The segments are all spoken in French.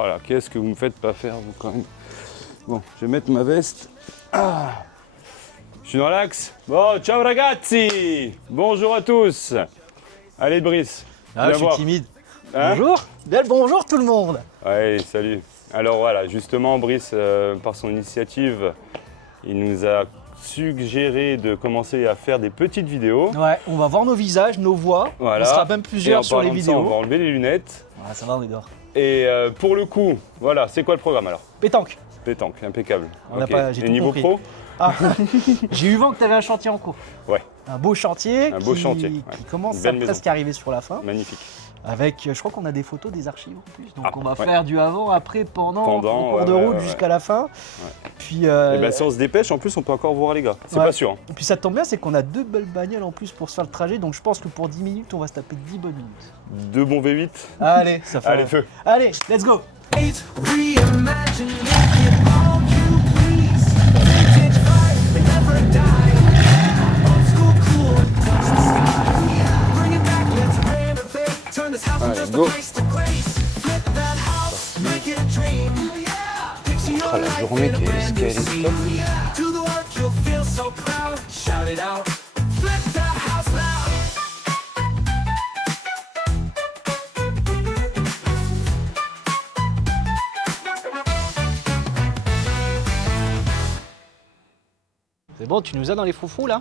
Voilà, qu'est-ce que vous me faites pas faire, vous, quand même. Bon, je vais mettre ma veste. Ah, je suis dans l'axe. Bon, ciao ragazzi. Bonjour à tous. Allez, Brice. Ah, je suis voir. timide. Hein? Bonjour. Bien le bonjour tout le monde. Ouais, salut. Alors voilà, justement, Brice, par son initiative, il nous a suggéré de commencer à faire des petites vidéos. Ouais, on va voir nos visages, nos voix. Voilà. On sera même Et plusieurs en sur les parlant de ça, vidéos. on va enlever les lunettes. Voilà, ça va, on est dehors. Et pour le coup, voilà, c'est quoi le programme alors? Pétanque. Pétanque, impeccable. On n'a Ok. pas- j'ai Et tout niveau compris. pro? Ah, j'ai eu vent que tu avais un chantier en cours. Ouais, Un beau chantier, Un beau qui, chantier, qui ouais. commence Une à belle maison. presque arriver sur la fin. magnifique. Avec, je crois qu'on a des photos, des archives en plus. Donc Ah, on va ouais. faire du avant, après, pendant en cours de ouais, route ouais, jusqu'à la fin. Puis, Et ben si on se dépêche, en plus on peut encore voir les gars. C'est Ouais. pas sûr. Hein. puis ça tombe bien, c'est qu'on a 2 belles bagnoles en plus pour se faire le trajet. Donc je pense que pour 10 minutes, on va se taper 10 bonnes minutes. 2 bons V8. Allez, ça fait. Allez, feu. Allez, let's go. Reimagine, make it all you please. Vintage vibe, they never die. Old school cool, touch the sky. Bring it back, let's renovate. Turn this house from Allez, just go. a place to grace. Flip that house, make it a dream. Picture your la life journée in a qui est- brand qui new est scene. Do the work, you'll feel so proud. Shout it out. Flip that house loud. C'est bon, tu nous as dans les froufrous là?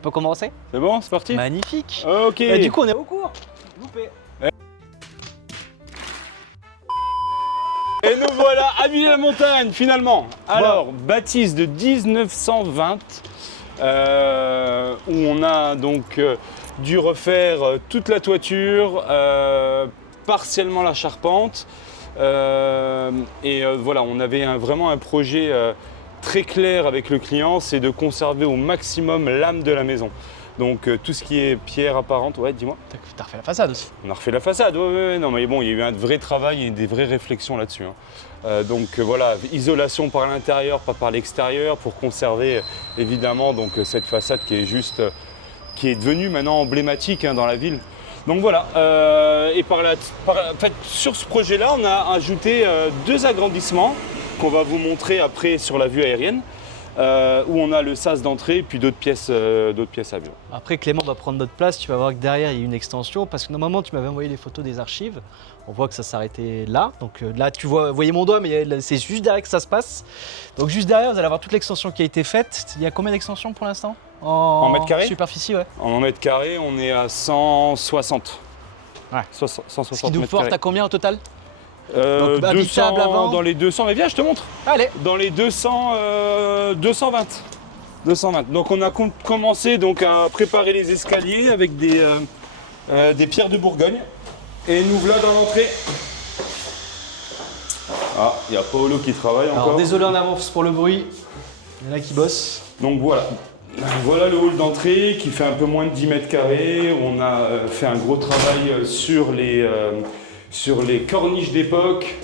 On peut commencer? C'est bon, c'est parti. Magnifique. Ok. Bah, du coup, on est au cours. Loupé. Et nous voilà à Villiers-la-Montagne finalement. Alors, bâtisse de 1920, où on a donc dû refaire toute la toiture, partiellement la charpente. Voilà, on avait vraiment un projet très clair avec le client, c'est de conserver au maximum l'âme de la maison. Donc tout ce qui est pierre apparente, ouais, dis-moi. T'as refait la façade aussi. On a refait la façade, ouais, non mais bon, il y a eu un vrai travail et des vraies réflexions là-dessus. Hein. Voilà, isolation par l'intérieur, pas par l'extérieur, pour conserver évidemment donc cette façade qui est juste, qui est devenue maintenant emblématique hein, dans la ville. Donc voilà, en fait, sur ce projet-là, on a ajouté 2 agrandissements qu'on va vous montrer après sur la vue aérienne. Où on a le sas d'entrée et puis d'autres pièces à vue. Après, Clément va prendre notre place. Tu vas voir que derrière, il y a une extension. Parce que normalement, tu m'avais envoyé les photos des archives. On voit que ça s'arrêtait là. Donc là, vous voyez mon doigt, mais c'est juste derrière que ça se passe. Donc juste derrière, vous allez avoir toute l'extension qui a été faite. Il y a combien d'extensions pour l'instant? En mètres carrés? Superficie, ouais. En mètres carrés, on est à 160. Ouais. 160 Ce qui nous mètres porte carrés. à combien au total? 200, habitable avant. dans les 200, mais viens, je te montre. Allez. Dans les 200, 220. 220. Donc on a commencé donc, à préparer les escaliers avec des pierres de Bourgogne. Et nous voilà dans l'entrée. Ah, il y a Paolo qui travaille Alors encore. désolé en avance pour le bruit. Il y en a qui bossent. Donc voilà. Voilà le hall d'entrée qui fait un peu moins de 10 mètres carrés. On a fait un gros travail sur les corniches d'époque.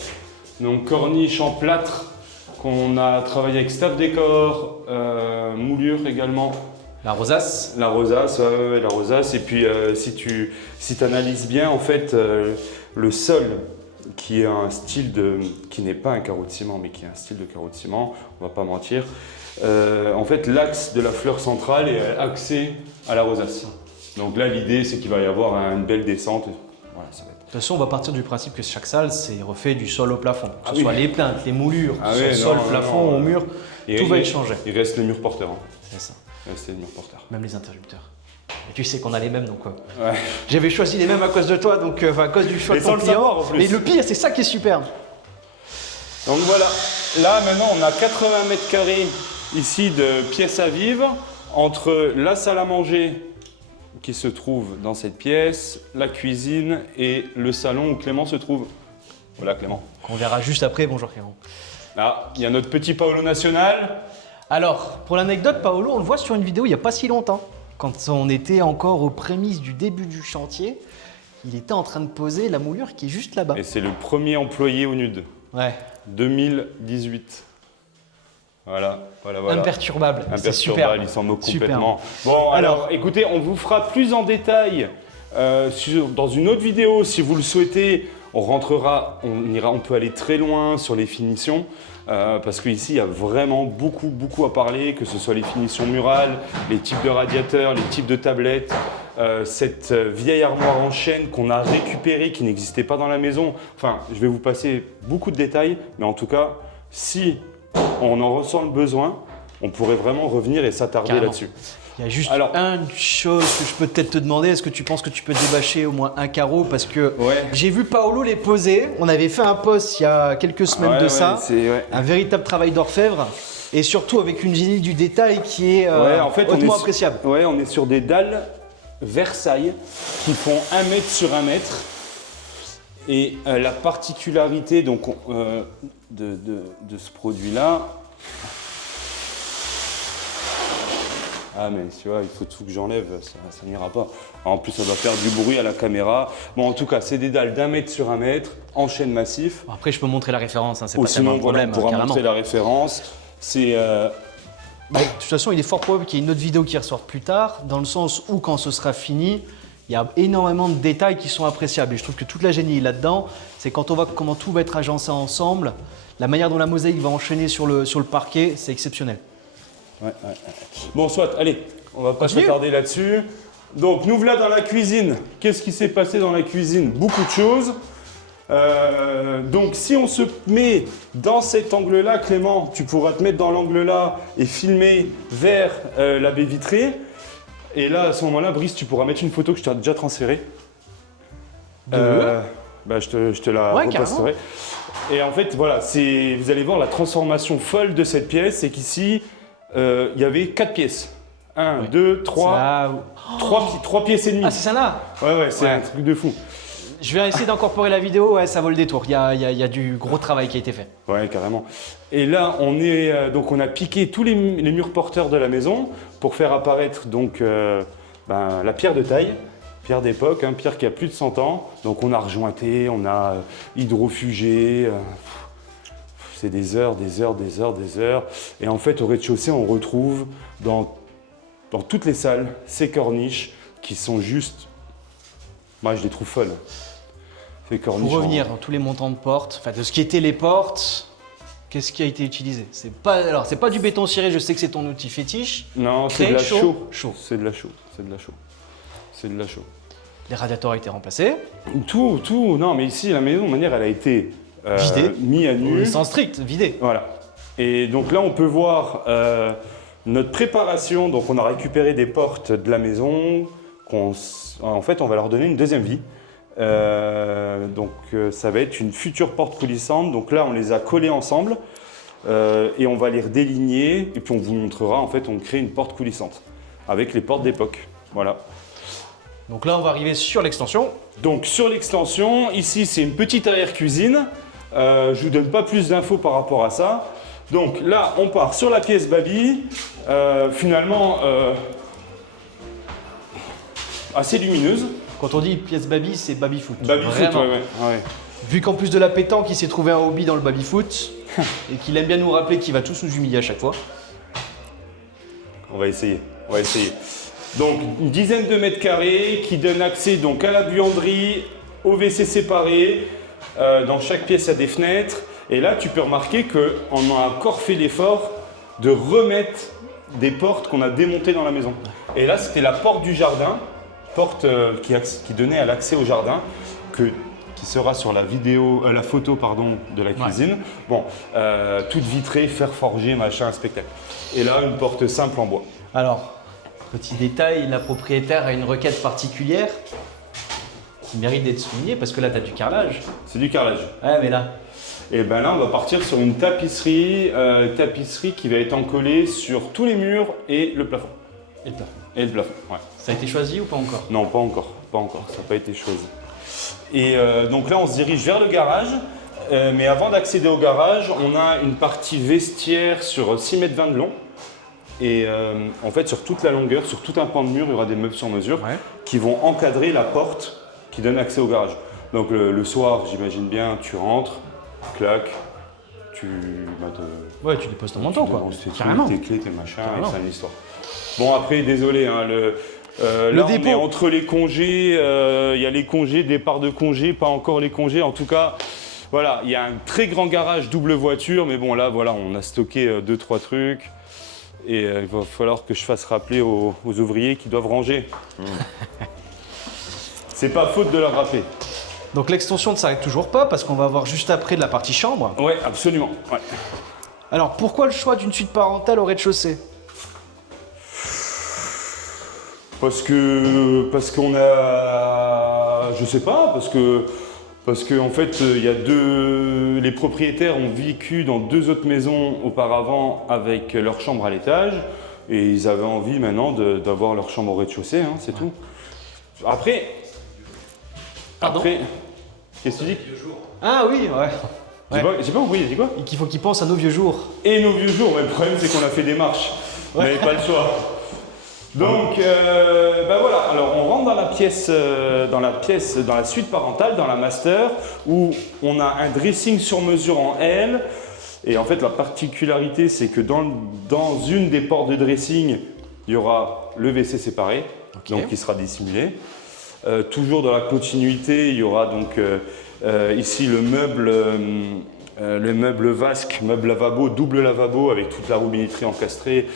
Donc corniches en plâtre qu'on a travaillé avec Staff Décor, moulure également. La rosace. La rosace, ouais, la rosace. Et puis si tu analyses bien en fait le sol qui est un style qui n'est pas un carreau de ciment mais qui est un style de carreau de ciment, on va pas mentir. En fait, l'axe de la fleur centrale est axé à la rosace. Donc là, l'idée, c'est qu'il va y avoir une belle descente. Voilà, ça va être... De toute façon, on va partir du principe que chaque salle, c'est refait du sol au plafond. Que Ah ce oui. soit les plaintes, les moulures, Ah sur oui, le sol, non, plafond, non, au mur, Et tout va il- être changé. Il reste le mur porteur. Hein. C'est ça. Il reste le mur porteur. Même les interrupteurs. Et tu sais qu'on a les mêmes, donc Ouais. j'avais choisi les mêmes à cause de toi, donc à cause du choix Et de sans ton le client. savoir, en plus. Mais le pire, c'est ça qui est superbe. Donc voilà, là maintenant on a 80 mètres carrés ici de pièces à vivre entre la salle à manger qui se trouve dans cette pièce, la cuisine et le salon où Clément se trouve. Voilà Clément. Qu'on verra juste après. Bonjour Clément. Là, il y a notre petit Paolo National. Alors, pour l'anecdote, Paolo, on le voit sur une vidéo il n'y a pas si longtemps. Quand on était encore aux prémices du début du chantier, il était en train de poser la moulure qui est juste là-bas. Et c'est le premier employé au NUD. Ouais, 2018. Voilà. imperturbable. C'est super. Imperturbable, il s'en moque Superbe. complètement. Bon, alors, Alors, écoutez, on vous fera plus en détail dans une autre vidéo si vous le souhaitez. on peut aller très loin sur les finitions. Parce qu'ici, il y a vraiment beaucoup à parler, que ce soit les finitions murales, les types de radiateurs, les types de tablettes, cette vieille armoire en chêne qu'on a récupérée, qui n'existait pas dans la maison. Enfin, je vais vous passer beaucoup de détails, mais en tout cas, si on en ressent le besoin, on pourrait vraiment revenir et s'attarder Carrément. là-dessus. Il y a juste Alors- une chose que je peux peut-être te demander, est-ce que tu penses que tu peux débâcher au moins un carreau? Parce que Ouais. j'ai vu Paolo les poser, on avait fait un post il y a quelques semaines Ouais, de ouais, ça, ouais. un véritable travail d'orfèvre, et surtout avec une génie du détail qui est Ouais, en fait, hautement appréciable. Ouais, on est sur des dalles Versailles qui font 1 mètre sur 1 mètre. Et la particularité donc, de ce produit-là. Ah, mais tu vois, il faut tout que j'enlève, ça n'ira pas. En plus, ça doit faire du bruit à la caméra. Bon, en tout cas, c'est des dalles d'1 mètre sur 1 mètre, en chêne massif. Bon, après, je peux montrer la référence, hein, c'est Ou pas tellement sinon, un voilà, problème, on pourra carrément. montrer la référence. C'est. Bah, de toute façon, il est fort probable qu'il y ait une autre vidéo qui ressorte plus tard, dans le sens où, quand ce sera fini, il y a énormément de détails qui sont appréciables. Et je trouve que toute la génie là-dedans, c'est quand on voit comment tout va être agencé ensemble, la manière dont la mosaïque va enchaîner sur le parquet, c'est exceptionnel. Ouais. Bon, soit, allez, on va pas Continue. s'attarder là-dessus. Donc, nous voilà dans la cuisine. Qu'est-ce qui s'est passé dans la cuisine? Beaucoup de choses. Donc, si on se met dans cet angle-là, Clément, tu pourras te mettre dans l'angle-là et filmer vers la baie vitrée. Et là, à ce moment-là, Brice, tu pourras mettre une photo que je t'ai déjà transférée. Bah, je te la Ouais, reposterai. Et en fait, voilà, vous allez voir la transformation folle de cette pièce, c'est qu'ici, il y avait 4 pièces. 1, 2, 3, Ça- 3 pièces et demie. Ah, c'est ça là. Ouais, c'est Ouais. un truc de fou. Je vais essayer d'incorporer la vidéo, ouais, ça vaut le détour. Il y a du gros travail qui a été fait. Ouais, carrément. Et là, donc on a piqué tous les murs porteurs de la maison pour faire apparaître donc la pierre de taille, pierre d'époque, pierre qui a plus de 100 ans. Donc on a rejointé, on a hydrofugé. C'est des heures. Et en fait, au rez-de-chaussée, on retrouve dans toutes les salles ces corniches qui sont juste. Moi, je les trouve folles. Ces corniches. Pour revenir dans tous les montants de portes, enfin de ce qui étaient les portes, qu'est-ce qui a été utilisé? C'est pas du béton ciré, je sais que c'est ton outil fétiche. Non, c'est Créé, de la chaud. chaux. C'est de la chaux. Les radiateurs ont été remplacés. Tout. Non, mais ici, la maison, de manière, elle a été Vidée. mise à nu. Sans strict, vidé. Voilà. Et donc là, on peut voir notre préparation. Donc, on a récupéré des portes de la maison. En fait, on va leur donner une deuxième vie. Ça va être une future porte coulissante. Donc là, on les a collées ensemble et on va les redéligner. Et puis, on vous montrera. En fait, on crée une porte coulissante avec les portes d'époque. Voilà. Donc là, on va arriver sur l'extension. Donc sur l'extension, ici c'est une petite arrière-cuisine. Je ne vous donne pas plus d'infos par rapport à ça. Donc là, on part sur la pièce Baby. Finalement, assez lumineuse. Quand on dit pièce baby, c'est baby-foot. Baby-foot, Vraiment. ouais. Vu qu'en plus de la pétanque, il s'est trouvé un hobby dans le baby-foot et qu'il aime bien nous rappeler qu'il va tous nous humilier à chaque fois. On va essayer. Donc une dizaine de mètres carrés qui donne accès donc à la buanderie, au WC séparé. Dans chaque pièce, il y a des fenêtres. Et là, tu peux remarquer qu'on a encore fait l'effort de remettre des portes qu'on a démontées dans la maison. Et là, c'était la porte du jardin, porte qui donnait à l'accès au jardin, qui sera sur la photo de la cuisine. Bon, toute vitrée, fer forgé, machin, spectacle. Et là, une porte simple en bois. Alors, petit détail, la propriétaire a une requête particulière qui mérite d'être soulignée parce que là, tu as du carrelage. C'est du carrelage. Ouais, mais là, Et ben là, on va partir sur une tapisserie qui va être encollée sur tous les murs et le plafond. et le plafond. Et le plafond, ouais. Ça a été choisi ou pas encore? Non, pas encore, ça n'a pas été choisi. Et donc là, on se dirige vers le garage. Mais avant d'accéder au garage, on a une partie vestiaire sur 6,20 m de long. Et en fait, sur toute la longueur, sur tout un pan de mur, il y aura des meubles sur mesure qui vont encadrer la porte qui donne accès au garage. Donc le soir, j'imagine bien, tu rentres, clac, Ouais, tu déposes ton manteau, quoi. Tes Carrément. clés, tes machins, Carrément. et c'est une histoire. Bon, après, désolé, Là, on dépôt. est entre les congés, il y a les congés, départ de congés, pas encore les congés. En tout cas, voilà, il y a un très grand garage double voiture, mais bon, là, voilà, on a stocké 2-3 trucs. Et il va falloir que je fasse rappeler aux ouvriers qui doivent ranger. C'est pas faute de leur rappeler. Donc l'extension ne s'arrête toujours pas parce qu'on va voir juste après de la partie chambre. Ouais, absolument. Ouais. Alors pourquoi le choix d'une suite parentale au rez-de-chaussée? Parce qu'on a, je sais pas, parce que en fait, il y a les propriétaires ont vécu dans 2 autres maisons auparavant avec leur chambre à l'étage, et ils avaient envie maintenant d'avoir leur chambre au rez-de-chaussée, hein, c'est tout. Après, Pardon qu'est-ce que tu dis? Ah oui, ouais. J'ai pas compris, il a dit quoi? Et qu'il faut qu'ils pensent à nos vieux jours. Et nos vieux jours, mais le problème c'est qu'on a fait des marches, on n'avait pas le choix. Donc, ben voilà, alors on rentre dans la pièce, dans la suite parentale, dans la master, où on a un dressing sur mesure en L. Et en fait, la particularité, c'est que dans une des portes de dressing, il y aura le WC séparé, donc qui sera dissimulé. Toujours dans la continuité, il y aura donc ici le meuble vasque, meuble lavabo, double lavabo avec toute la robinetterie encastrée,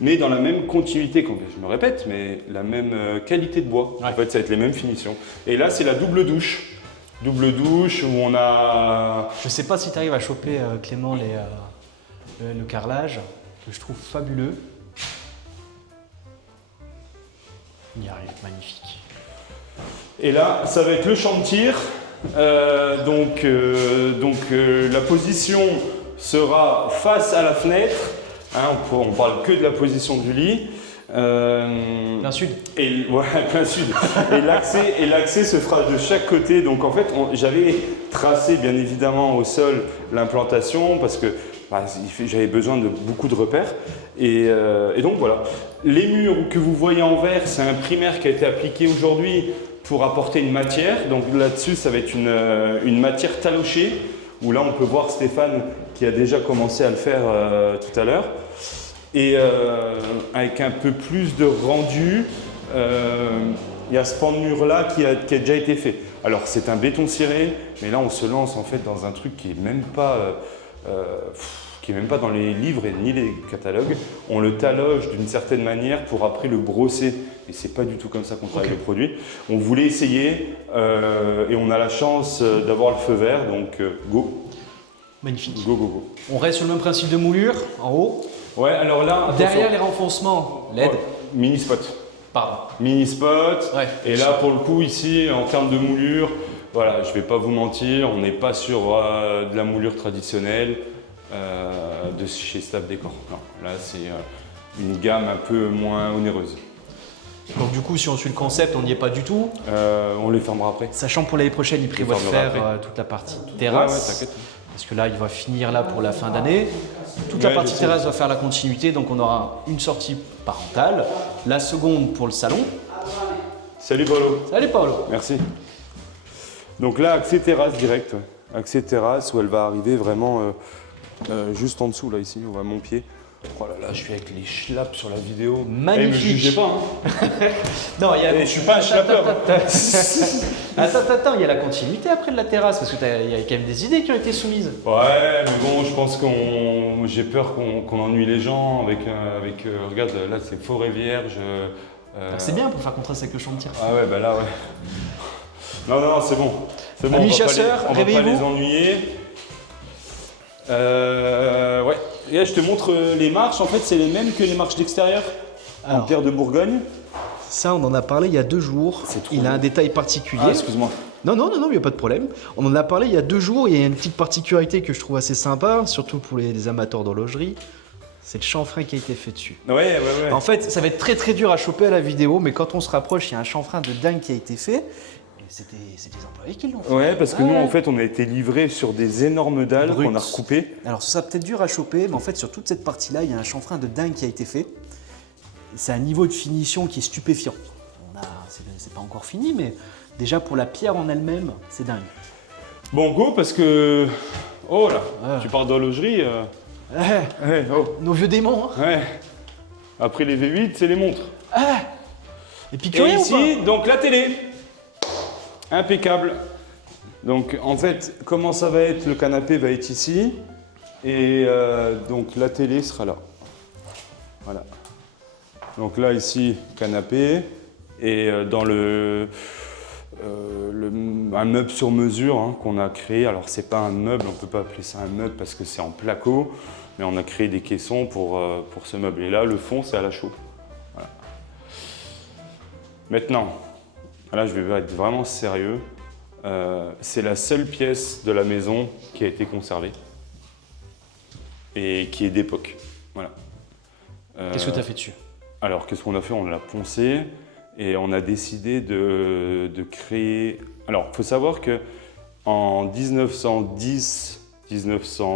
mais dans la même continuité, je me répète, mais la même qualité de bois. En fait, ça va être les mêmes finitions. Et là, c'est la double douche. Double douche où on a... Je sais pas si tu arrives à choper, Clément, le carrelage, que je trouve fabuleux. Il y arrive, magnifique. Et là, ça va être le champ de tir. La position sera face à la fenêtre. Hein, on parle que de la position du lit. Plein sud. Et ouais, plein sud. Et l'accès se fera de chaque côté. Donc en fait, j'avais tracé bien évidemment au sol l'implantation parce que j'avais besoin de beaucoup de repères. Et donc voilà. Les murs que vous voyez en vert, c'est un primaire qui a été appliqué aujourd'hui pour apporter une matière. Donc là-dessus, ça va être une matière talochée, où là on peut voir Stéphane qui a déjà commencé à le faire tout à l'heure. Et avec un peu plus de rendu, il y a ce pan de mur là qui a déjà été fait. Alors c'est un béton ciré, mais là on se lance en fait dans un truc qui est même pas dans les livres et ni les catalogues. On le taloge d'une certaine manière pour après le brosser. Et c'est pas du tout comme ça qu'on travaille le produit. On voulait essayer et on a la chance d'avoir le feu vert, donc go. Magnifique. Go, go, go. On reste sur le même principe de moulure, en haut. Ouais, alors là, attention. Derrière les renfoncements, LED. Ouais, mini spot. Pardon. Mini spot. Ouais. Et là, pour le coup, ici, en termes de moulure, voilà, je vais pas vous mentir, on n'est pas sur de la moulure traditionnelle de chez Staff Décor. Non, là, c'est une gamme un peu moins onéreuse. Donc du coup, si on suit le concept, on n'y est pas du tout. On les fermera après. Sachant que pour l'année prochaine, il prévoit de fermera faire toute la partie terrasse. Ouais, t'inquiète. Parce que là, il va finir là pour la fin d'année. Toute la Ouais, partie je sais. terrasse va faire la continuité, donc on aura une sortie parentale, la seconde pour le salon. Salut Paolo. Allez Paolo. Merci. Donc là, accès terrasse direct. Ouais. Accès terrasse où elle va arriver vraiment juste en dessous, là, ici, on voit mon pied. Oh là là, je suis avec les schlaps sur la vidéo. Magnifique. Eh, me jugez pas, hein. Non, il y a... Je suis pas un schlappeur. Attends, il y a la continuité après de la terrasse, parce qu'il y a quand même des idées qui ont été soumises. Ouais, mais bon, je pense j'ai peur qu'on ennuie les gens avec regarde, là, c'est forêt vierge. C'est bien pour faire contraste avec le champ de tir. Ah ouais, bah là, ouais. Non, c'est bon. C'est bon, Amis on va chasseurs, pas les réveillez-vous. ennuyer. Ouais. Et là, je te montre les marches. En fait, c'est les mêmes que les marches d'extérieur en Alors. pierre de Bourgogne. Ça, on en a parlé il y a 2 jours. C'est trop Il a beau. un détail particulier. Ah, excuse-moi. Non, il n'y a pas de problème. On en a parlé il y a 2 jours. Il y a une petite particularité que je trouve assez sympa, surtout pour les amateurs d'horlogerie. C'est le chanfrein qui a été fait dessus. Ouais. En fait, ça va être très très dur à choper à la vidéo, mais quand on se rapproche, il y a un chanfrein de dingue qui a été fait. Et c'est des employés qui l'ont fait. Ouais, parce que nous, Ouais. en fait, on a été livrés sur des énormes dalles Brutes. qu'on a recoupées. Alors, ce sera peut-être dur à choper, mais en fait, sur toute cette partie-là, il y a un chanfrein de dingue qui a été fait. C'est un niveau de finition qui est stupéfiant. C'est pas encore fini, mais déjà pour la pierre en elle-même, c'est dingue. Bon, go, parce que... Oh là, Ouais. tu parles d'horlogerie. Ouais, oh, Nos vieux démons, hein. ouais. Après les V8, c'est les montres. Épicurien Et ou ici, donc la télé. Impeccable. Donc en fait, comment ça va être? Le canapé va être ici. Et donc la télé sera là. Voilà. Donc là, ici, canapé. Et dans un meuble sur mesure hein, qu'on a créé. Alors c'est pas un meuble, on peut pas appeler ça un meuble parce que c'est en placo. Mais on a créé des caissons pour ce meuble. Et là, le fond, c'est à la chaux. Voilà. Maintenant, là, je vais être vraiment sérieux. C'est la seule pièce de la maison qui a été conservée et qui est d'époque. Voilà. Qu'est-ce que tu as fait dessus? Alors, qu'est-ce qu'on a fait? On l'a poncé et on a décidé de créer. Alors, il faut savoir que en 1910,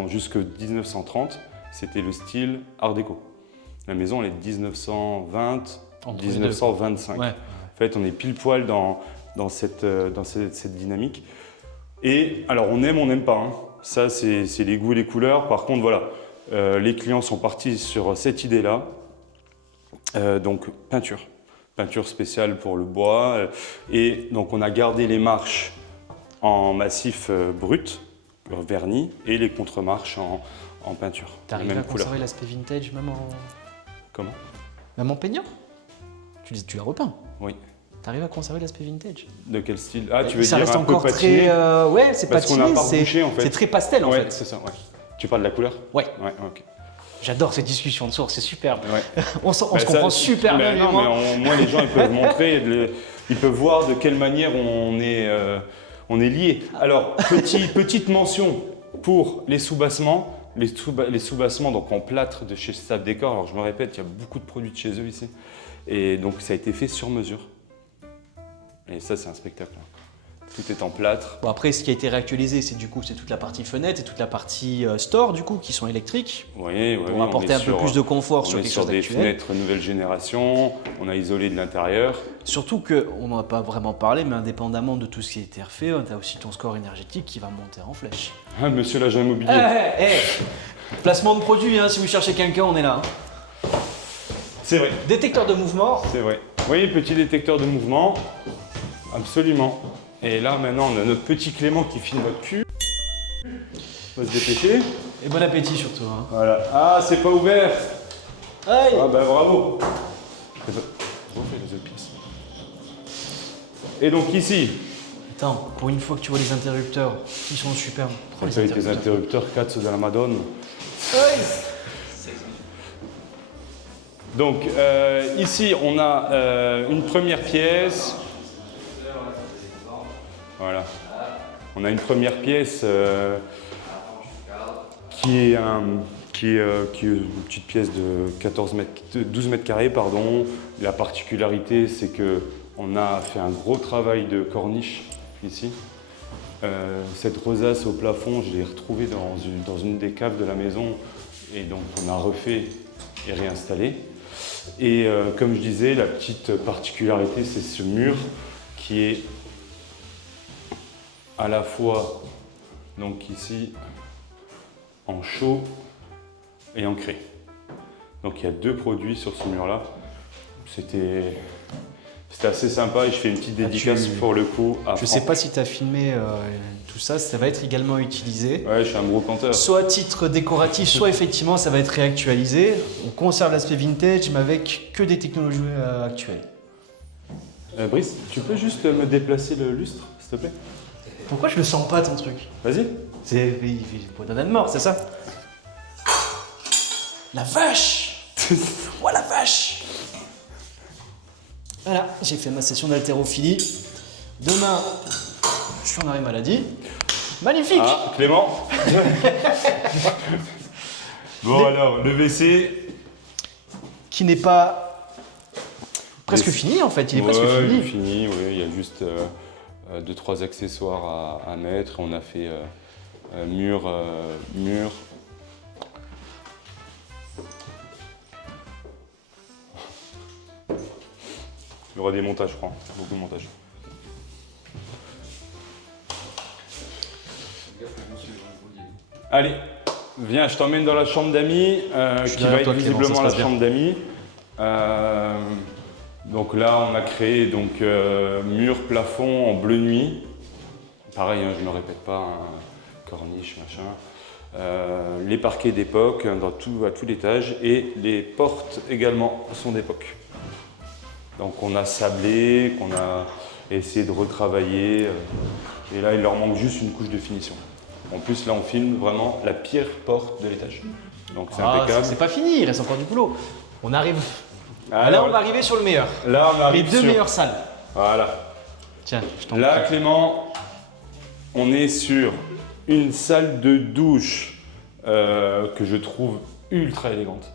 jusque 1930, c'était le style Art déco. La maison, elle est de 1920, Entre les deux. 1925. Ouais. En fait, on est pile poil dans cette dynamique. Et alors, on aime, on n'aime pas. Hein. Ça, c'est les goûts et les couleurs. Par contre, voilà, les clients sont partis sur cette idée-là. Donc, peinture. Peinture spéciale pour le bois. Et donc, on a gardé les marches en massif brut, verni, et les contre-marches en peinture. T'arrives Même à couleur. conserver l'aspect vintage même en... Comment? Même en peignant? Tu l'as repeint. Oui. T'arrives à conserver l'aspect vintage. De quel style? Ah, tu veux ça dire reste un peu encore patiné? très... ouais, c'est Parce qu'on patiné, n'a pas rebouché, en fait. c'est très pastel en Ouais, fait. c'est ça, ouais. Tu parles de la couleur? Ouais. Ouais, ok. J'adore ces discussions de sourds, c'est superbe. Ouais. On se Bah, comprend super bien. mais lui et non, moi. mais moi, les gens, ils peuvent montrer, ils peuvent voir de quelle manière on est liés. Alors, petite mention pour les sous-bassements. Les sous-bassements donc en plâtre de chez Staff Décor. Alors, je me répète, il y a beaucoup de produits de chez eux ici. Et donc, ça a été fait sur mesure. Et ça, c'est un spectacle. Tout est en plâtre. Bon, après, ce qui a été réactualisé, c'est toute la partie fenêtre et toute la partie store, du coup, qui sont électriques. Oui, Pour apporter un peu plus de confort sur on est quelque sur chose des d'actuel. fenêtres nouvelle génération. On a isolé de l'intérieur. Surtout qu'on n'en a pas vraiment parlé, mais indépendamment de tout ce qui a été refait, tu as aussi ton score énergétique qui va monter en flèche. Ah, monsieur l'agent immobilier. Placement de produit, hein, si vous cherchez quelqu'un, on est là. hein. C'est vrai. Détecteur de mouvement. C'est vrai. Oui, petit détecteur de mouvement. Absolument. Et là, maintenant, on a notre petit Clément qui filme notre cul. On va se dépêcher. Et bon appétit surtout. Hein. Voilà. Ah, c'est pas ouvert. Aïe. Ah, bah bravo. Refais les autres pièces. Et donc ici, Attends, pour une fois que tu vois les interrupteurs, ils sont superbes. Prends les avec les interrupteurs Cazzo della Madonna. Aïe. Donc ici, on a une première pièce. Voilà. On a une première pièce qui est une petite pièce de 12 mètres carrés. Pardon. La particularité, c'est que on a fait un gros travail de corniche ici. Cette rosace au plafond, je l'ai retrouvée dans une des caves de la maison et donc on a refait et réinstallé. Et comme je disais, la petite particularité, c'est ce mur qui est à la fois, donc ici, en chaux et en craie. Donc il y a deux produits sur ce mur-là. C'était assez sympa et je fais une petite dédicace pour le coup à Je sais pas si tu as filmé tout ça, ça va être également utilisé. Ouais, je suis un brocanteur. Soit à titre décoratif, soit effectivement ça va être réactualisé. On conserve l'aspect vintage, mais avec que des technologies actuelles. Brice, tu peux juste me déplacer le lustre, s'il te plaît? Pourquoi je le sens pas ton truc? Vas-y. C'est pour d'un âne mort, c'est ça? La vache! Oh la vache! Voilà, j'ai fait ma session d'haltérophilie. Demain, je suis en arrêt maladie. Magnifique! Ah, Clément. Bon alors, le WC. Qui n'est pas presque fini en fait, il est presque Ouais, fini. il est fini, oui, il y a juste 2-3 accessoires à mettre. On a fait mur. Il y aura des montages, je crois. Beaucoup de montages. Allez, viens, je t'emmène dans la chambre d'amis, qui va derrière être toi, Clément, ça se visiblement la passe bien. chambre d'amis. Donc là, on a créé donc, mur, plafond en bleu nuit. Pareil, hein, je ne me répète pas, hein, corniche, machin. Les parquets d'époque hein, à tout l'étage et les portes également sont d'époque. Donc on a sablé, qu'on a essayé de retravailler et là il leur manque juste une couche de finition. En plus là on filme vraiment la pire porte de l'étage. Donc c'est impeccable. C'est pas fini, il reste encore du boulot. On arrive. Alors, là on va arriver sur le meilleur. Là on Les arrive deux sur... meilleures salles. Voilà. Tiens, je t'en Là prie. Clément, on est sur une salle de douche que je trouve ultra élégante.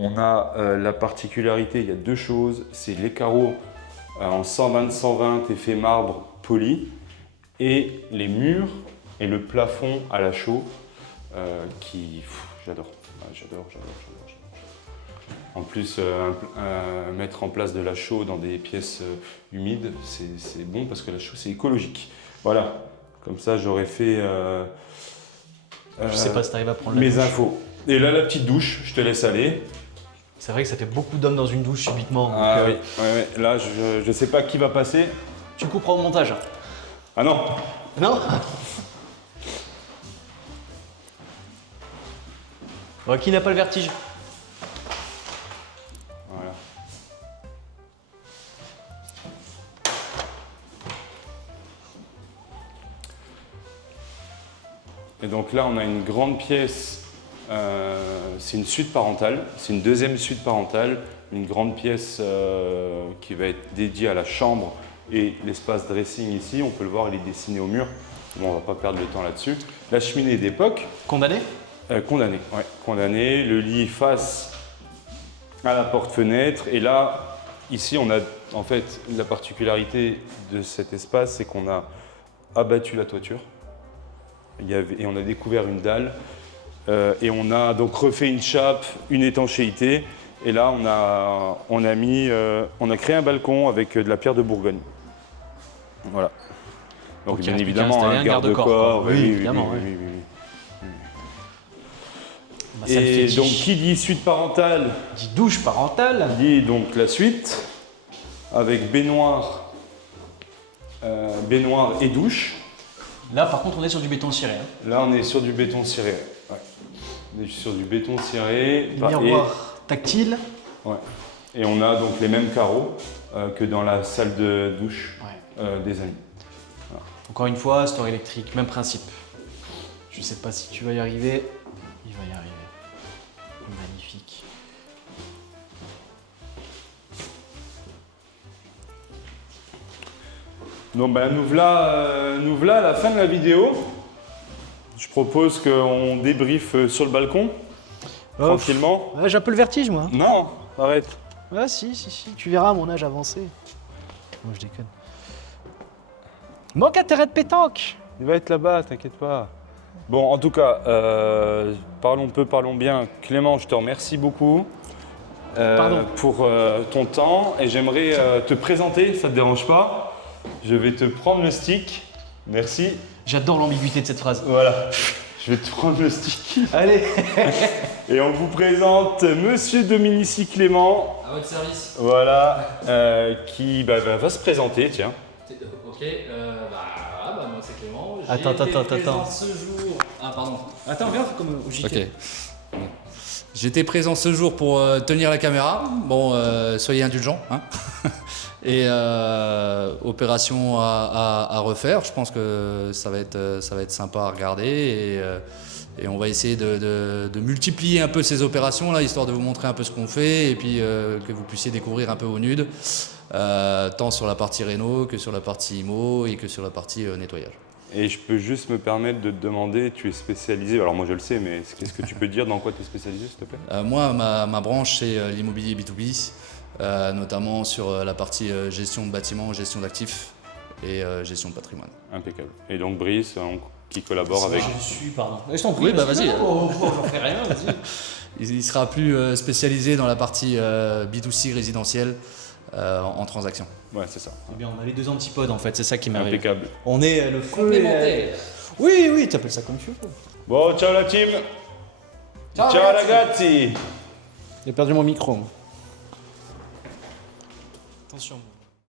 On a la particularité, il y a deux choses, c'est les carreaux en 120-120 effet marbre poli et les murs et le plafond à la chaux qui... J'adore. J'adore. En plus, mettre en place de la chaux dans des pièces humides, c'est bon parce que la chaux c'est écologique. Voilà, comme ça j'aurais fait Je sais pas si t'arrives à prendre la mes douche. infos. Et là la petite douche, je te laisse aller. C'est vrai que ça fait beaucoup d'hommes dans une douche subitement. Donc, Ah oui, ouais. Là je sais pas qui va passer. Tu couperas au montage. Ah non, Non. Bon, qui n'a pas le vertige? voilà. Et donc là, on a une grande pièce, c'est une suite parentale, c'est une deuxième suite parentale, une grande pièce qui va être dédiée à la chambre et l'espace dressing ici, on peut le voir, il est dessiné au mur. Bon, on va pas perdre le temps là-dessus. La cheminée d'époque, Condamné? condamné, ouais, condamné. Le lit face à la porte-fenêtre. Et là, ici, on a en fait la particularité de cet espace, c'est qu'on a abattu la toiture. Et on a découvert une dalle. Et on a donc refait une chape, une étanchéité. Et là, on a créé un balcon avec de la pierre de Bourgogne. Voilà. Donc Donc, il bien reste plus qu'à évidemment installer un un garde-corps. garde-corps, quoi. Oui, évidemment, oui. Bah, ça le Et fétiche. donc qui dit suite parentale Dit douche parentale. dit donc la suite avec baignoire et douche. Là, par contre, on est sur du béton ciré. Hein. Là on est sur du béton ciré. Ouais. On est sur du béton ciré. Miroir tactile. Ouais. Et on a donc les mêmes carreaux que dans la salle de douche des amis. Encore une fois, store électrique, même principe. Je sais pas si tu vas y arriver. Il va y arriver. Magnifique. Donc nous voilà à la fin de la vidéo. Je propose qu'on débriefe sur le balcon, tranquillement. Ouais, j'ai un peu le vertige, moi. Non, arrête. Ah si. Tu verras à mon âge avancé. Moi, je déconne. Manque à terrain de pétanque. Il va être là-bas, t'inquiète pas. Bon, en tout cas, parlons peu, parlons bien. Clément, je te remercie beaucoup Pardon. pour ton temps et j'aimerais te présenter, ça te dérange pas. Je vais te prendre le stick. Merci. J'adore l'ambiguïté de cette phrase. Voilà. Je vais te prendre le stick. Allez. Et on vous présente Monsieur Dominici Clément, À votre service. voilà, qui va se présenter, tiens. Ok, moi c'est Clément. J'ai Attends, été attends. présent ce jour. Ah, pardon. Attends, viens, comme au JT. Ok. J'étais présent ce jour pour tenir la caméra. Bon, soyez indulgents. Hein. Et opération à refaire. Je pense que ça va être sympa à regarder. Et on va essayer de multiplier un peu ces opérations là, histoire de vous montrer un peu ce qu'on fait et puis que vous puissiez découvrir un peu au nude, tant sur la partie réno que sur la partie IMO et que sur la partie nettoyage. Et je peux juste me permettre de te demander, tu es spécialisé, alors moi je le sais, mais qu'est-ce que tu peux dire dans quoi tu es spécialisé, s'il te plaît? Moi, ma branche, c'est l'immobilier B2B, notamment sur la partie gestion de bâtiments, gestion d'actifs et gestion de patrimoine. Impeccable. Et donc Brice, qui collabore avec... Je suis, pardon. Je t'en prie. Oui, bah vas-y. J'en fais rien, vas-y. Il sera plus spécialisé dans la partie B2C résidentielle en transaction. Ouais, c'est ça. Eh bien, on a les deux antipodes en fait, c'est ça qui m'arrive. Impeccable. On est le feu et la- Oui, t'appelles ça comme tu veux. Bon, ciao la team. Ciao ragazzi. J'ai perdu mon micro. Attention,